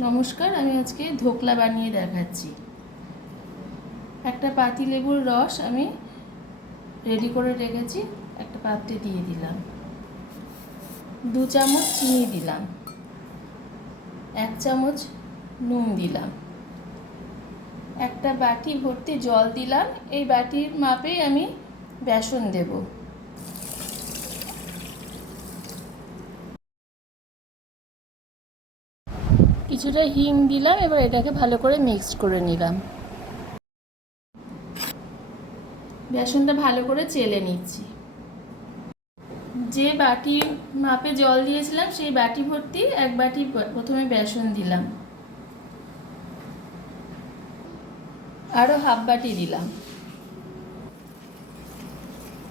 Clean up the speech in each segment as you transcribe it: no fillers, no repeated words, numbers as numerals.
নমস্কার, আমি আজকে ধোকলা বানিয়ে দেখাচ্ছি। একটা পাতিলেবুর রস আমি রেডি করে রেখেছি, একটা পাত্রে দিয়ে দিলাম। 2 চামচ চিনি দিলাম, 1 চামচ নুন দিলাম, একটা বাটি ভর্তি জল দিলাম। এই বাটির মাপেই আমি বেসন দেব। কিছুটা হিং দিলাম। এবার এটাকে ভালো করে মিক্সড করে নিলাম। বেসনটা ভালো করে চেলে নিচ্ছি। যে বাটি মাপে জল দিয়েছিলাম সেই বাটি ভর্তি 1 বাটি প্রথমে বেসন দিলাম, আরও হাফ বাটি দিলাম।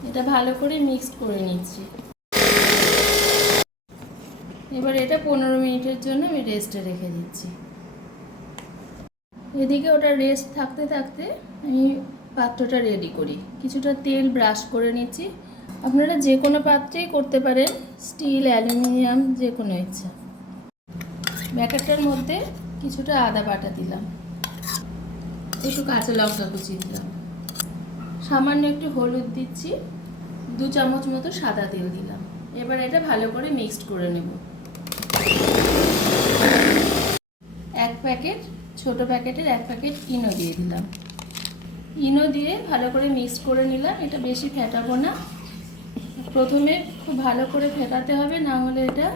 এটা ভালো করে মিক্সড করে নিচ্ছি। এবার এটা 15 মিনিটের জন্য আমি রেস্টে রেখে দিচ্ছি। এদিকে ওটা রেস্ট থাকতে থাকতে আমি পাত্রটা রেডি করি। কিছুটা তেল ব্রাশ করে নিচ্ছি। আপনারা যে কোনো পাত্রেই করতে পারেন, স্টিল, অ্যালুমিনিয়াম, যে কোনো ইচ্ছা। ব্যাটারটার মধ্যে কিছুটা আদা বাটা দিলাম, একটু কাঁচা লঙ্কা কুচি দিলাম, সামান্য একটু হলুদ দিচ্ছি, 2 চামচ মতো সাদা তেল দিলাম। এবার এটা ভালো করে মিক্সড করে নেব। 1 প্যাকেট, ছোট প্যাকেটের 1 প্যাকেট ইনো দিয়ে দিলাম। ইনো দিয়ে ভালো করে মিক্স করে নিলাম। এটা বেশি ফেটাবো না, প্রথমে খুব ভালো করে ফেটাতে হবে, না হলে এটা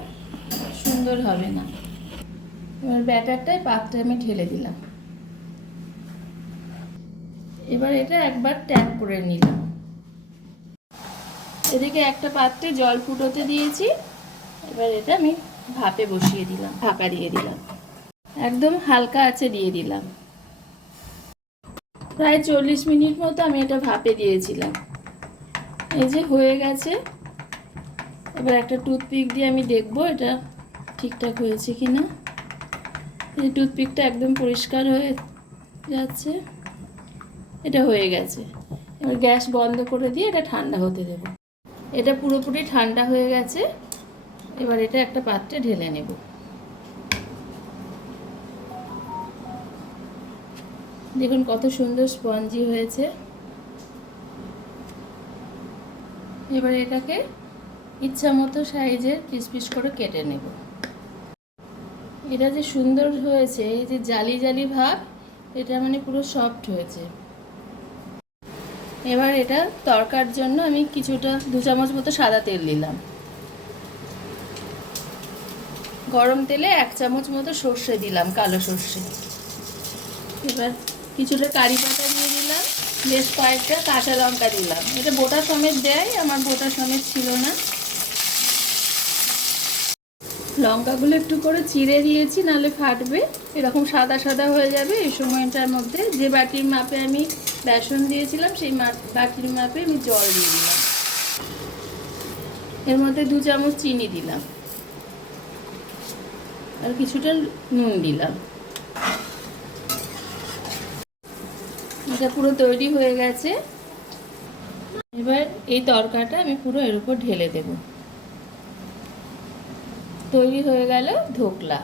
সুন্দর হবে না। এবার ব্যাটারটাই পাত্রে আমি ঢেলে দিলাম। এবার এটা একবার ট্যাপ করে নিলাম। এদিকে একটা পাত্রে জল ফুটোতে দিয়েছি। এবার এটা আমি ভাপে বসিয়ে দিলাম, ঢাকা দিয়ে দিলাম, একদম হালকা আঁচে দিয়ে দিলাম। প্রায় 40 মিনিট মতো আমি এটা ভাপে দিয়েছিলাম। এই যে হয়ে গেছে। এবার একটা টুথপিক দিয়ে আমি দেখব এটা ঠিকঠাক হয়েছে কিনা। এই টুথপিকটা একদম পরিষ্কার হয়ে যাচ্ছে। এটা হয়ে গেছে। এবার গ্যাস বন্ধ করে দিয়ে এটা ঠান্ডা হতে দেব। এটা পুরোপুরি ঠান্ডা হয়ে গেছে। এবার এটা একটা পাত্রে ঢেলে নেব। দেখুন কত সুন্দর স্পঞ্জি হয়েছে। এবার এটাকে ইচ্ছা মতো সাইজের পিস পিস করে কেটে নেব। এটা যে সুন্দর হয়েছে, এই যে জালি জালি ভাব, এটা মানে পুরো সফট হয়েছে। এবার এটা তরকার জন্য আমি কিছুটা 2 চামচ মতো সাদা তেল দিলাম। গরম তেলে 1 চামচ মতো সর্ষে দিলাম, কালো সর্ষে। এবার কিছুটা কারি পাতা দিয়ে দিলাম, বেশ কয়েকটা কাঁচা লঙ্কা দিলাম। এটা বোটা সমেত দেয়, আমার বোটা সমেত ছিল না। লঙ্কাগুলো একটু করে চিড়ে দিয়েছি, নাহলে ফাটবে, এরকম সাদা সাদা হয়ে যাবে। এই সময়টার মধ্যে যে বাটির মাপে আমি বেসন দিয়েছিলাম সেই বাটির মাপে আমি জল দিয়ে দিলাম। এর মধ্যে 2 চামচ চিনি দিলাম, আর কিছুটা নুন দিলাম। এটা পুরো তৈরি হয়ে গেছে। এবার এই তরকাটা আমি পুরো এর উপর ঢেলে দেব। তৈরি হয়ে গেল ধোকলা।